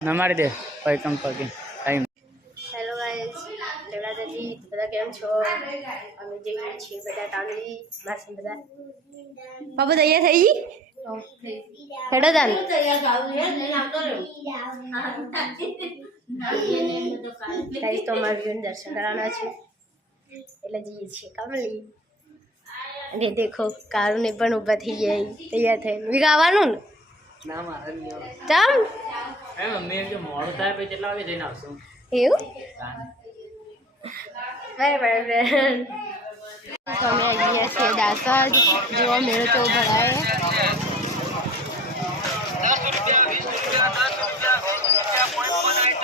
नमारी दे कोई कम पगे time. Hello guys Levda दादी बता केम छो અમે જઈએ છીએ બેટા તાલી માસી બધા બાબુ દઈએ થઈ હેડો દાન તૈયાર ગાવ લે ને આવતો રે ગાઈસ તો અમાર વ્યૂ દર્શન કરાવવાના છે એટલે જઈએ છીએ કમલી અને દેખો કારુ ને પણ ઊભા થઈ ગઈ તૈયાર થઈ વિગાવાનું ના મારે ચમ એ મમ્મી કે મોડું થાય પછી કેટલા વાગે જઈને આવશું એવું બરાબર તો અમે અહીંયા છીએ દાસદ જો મેળો તો ભરાય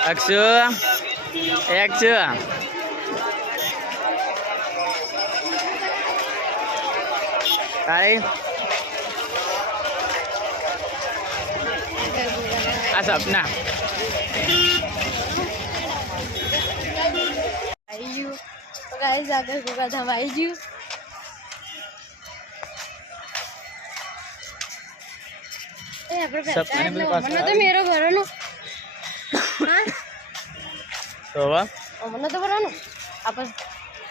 અક્ષુ અક્ષુ કાઈ આ સપના गाइस आकर गुगा धमाई जी ए આપણે મને તો મેરો ભરવાનો હા તો વા મને તો ભરવાનો આપણ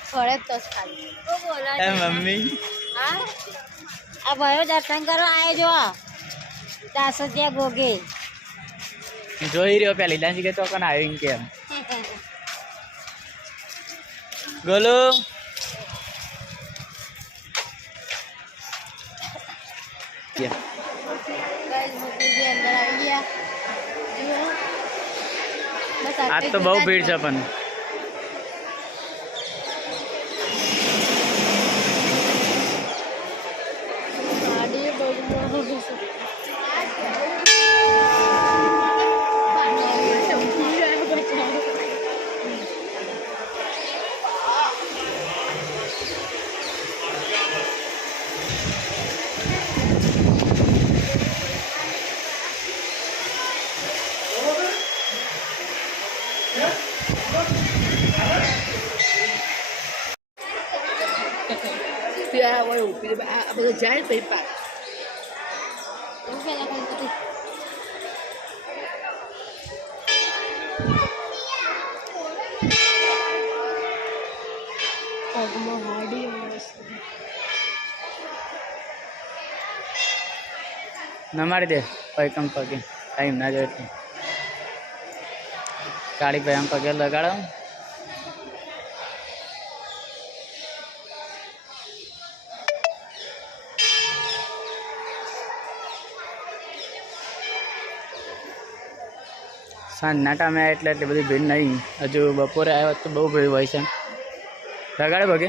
ફળે તો ખાલી ઓ બોલા એ મમ્મી હા આ ભાઈઓ દર્શન કરવા આય જો દાસોદિયા ગોગે જોઈ રહ્યો પેલી લાંજી કે તો કોણ આવ્યું કેમ गोलू आज तो बहुत भीड़ है अपन apa jalan pepat नमारी दे कोई कम पगे टाइम ना जो गाड़ी पे हम पगे लगाड़ो સાંજના ટાઈમે એટલે એટલી બધી ભીડ નહીં હજુ બપોરે આવ્યા તો બહુ ભીડ હોય છે લગાડે પગે